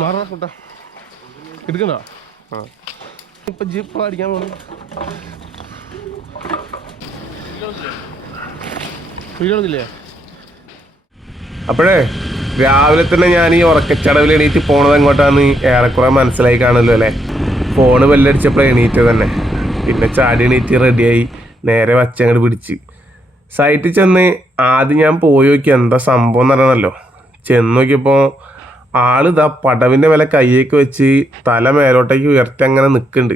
മാറാ കൂട്ടാ എടുക്കണോ ആ. ഇപ്പൊ ജീപ്പ് അടിക്കാൻ വീഡിയോയില്ലേ അപ്പോഴേ രാവിലെ തന്നെ ഞാൻ ഈ ഉറക്കച്ചടവിൽ എണീറ്റ് പോണത് എങ്ങോട്ടാന്ന് ഏറെക്കുറെ മനസ്സിലായി കാണുമല്ലോ അല്ലേ? ഫോണ് ബെല്ലടിച്ചപ്പോൾ എണീറ്റ് തന്നെ. പിന്നെ ചാടി എണീറ്റ് റെഡിയായി നേരെ വച്ചങ്ങോട്ട് പിടിച്ച്. സൈറ്റിൽ ചെന്ന് ആദ്യം ഞാൻ പോയി നോക്കി എന്താ സംഭവം എന്ന് അറിയണമല്ലോ. ചെന്ന് നോക്കിയപ്പോൾ ആളിതാ പടവിന്റെ മേലെ കൈയൊക്കെ വെച്ച് തല മേലോട്ടേക്ക് ഉയർത്തി അങ്ങനെ നിൽക്കുന്നുണ്ട്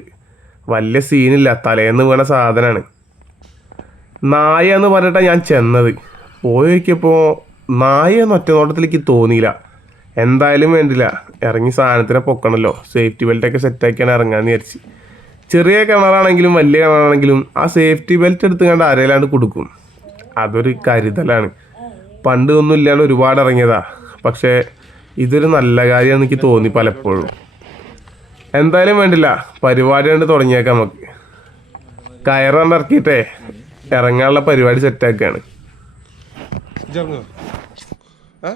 വലിയ സീനില്ല തലേന്ന് വീണ സാധനമാണ് നായ എന്ന് പറഞ്ഞിട്ടാണ് ഞാൻ ചെന്നത്. പോയി നോക്കിയപ്പോൾ നായ എന്ന തോന്നിയില്ല. എന്തായാലും വേണ്ടില്ല. ഇറങ്ങി സാധനത്തിനെ പൊക്കണല്ലോ. സേഫ്റ്റി ബെൽറ്റൊക്കെ സെറ്റാക്കിയാണ് ഇറങ്ങാന്ന് വിചാരിച്ച്. ചെറിയ കിണറാണെങ്കിലും വലിയ കിണറാണെങ്കിലും ആ സേഫ്റ്റി ബെൽറ്റ് എടുത്ത് കണ്ട് അരയിലാണ്ട് കൊടുക്കും. അതൊരു കരുതലാണ്. പണ്ട് ഒന്നും ഇല്ലാണ്ട് ഒരുപാട് ഇറങ്ങിയതാ. പക്ഷേ ഇതൊരു നല്ല കാര്യമാണ് എനിക്ക് തോന്നി പലപ്പോഴും. എന്തായാലും വേണ്ടില്ല പരിപാടി കണ്ട് തുടങ്ങിയേക്കാം നമുക്ക്. കയറാൻ ഇറക്കിയിട്ടേ ഇറങ്ങാനുള്ള പരിപാടി സെറ്റാക്കുകയാണ് ഇറങ്ങോ ഏ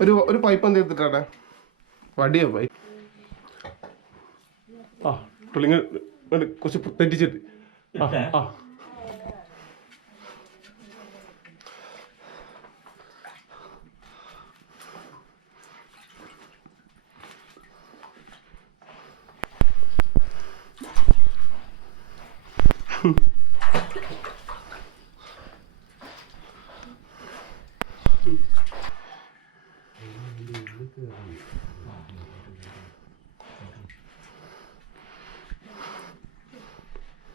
ഒരു ഒരു പൈപ്പ് എന്ത് ചെയ്തിട്ടാണ് വടിയോ പൈപ്പ് ആ പുള്ളിങ്ങ കുറച്ച് തെറ്റിച്ചിട്ട് ആ ആ.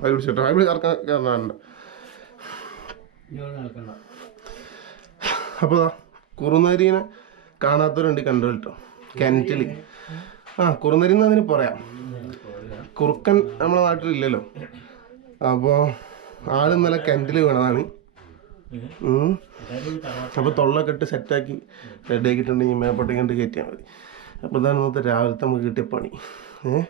പിടിച്ചോട്ടോ ഇറക്കാൻ കയറാനുണ്ട് അപ്പോൾ കുറുനരീനെ കാണാത്തവരുണ്ട് കണ്ടു കേട്ടോ. കിണറ്റിൽ ആ കുറുനരി എന്ന് അതിന് പറയാം. കുറുക്കൻ നമ്മളെ നാട്ടിലില്ലല്ലോ. അപ്പോൾ ആൾ ഇന്നലെ കിണറ്റിൽ വീണതാണ്. അപ്പൊ അപ്പോൾ തൊള്ളൊക്കെ ഇട്ട് സെറ്റാക്കി റെഡി ആക്കിയിട്ടുണ്ടെങ്കിൽ മേപ്പോട്ടേക്ക് കണ്ട് കയറ്റിയാൽ മതി. അപ്പോൾ ഇതാണ് ഇന്നത്തെ രാവിലത്തെ നമുക്ക് കിട്ടിയ പണി. ഏഹ്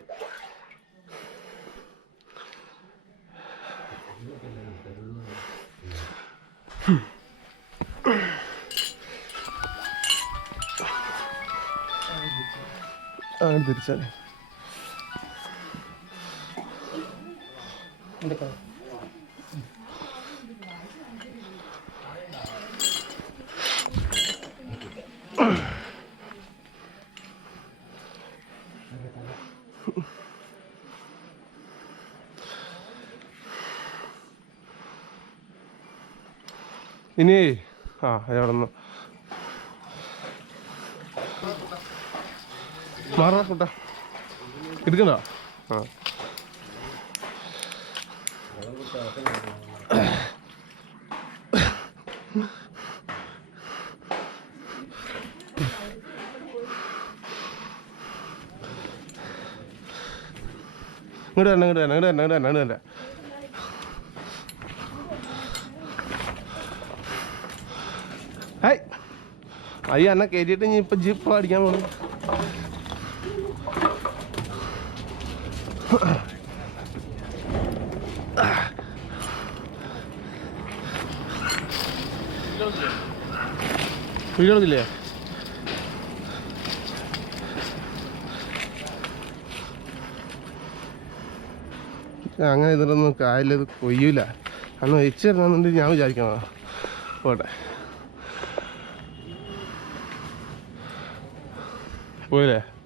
അങ്ങനെ തിരിച്ചാലേ. ഇനി ആ അവിടെ നിന്ന് മാറാ കൂട്ടാ എടുക്കണോ ആ. ഇങ്ങോട്ട് തന്നെ ഇങ്ങോട്ട് തന്നെ ഇങ്ങോട്ട് തന്നെ ഇങ്ങോട്ട് തന്നെ ഇങ്ങോട്ട് തന്നെ ഹായ് അയ്യ എന്നെ കയറ്റിയിട്ട് ഇനി ഇപ്പം ജീപ്പ് അടിക്കാൻ പോകണം വീഴണതില്ലേ അങ്ങനെ ഇതിലൊന്നും കായലത് കൊയ്യൂല. അന്ന് വെച്ചിരുന്നുണ്ടെങ്കിൽ ഞാൻ വിചാരിക്കണം പോട്ടെ. Spoiler.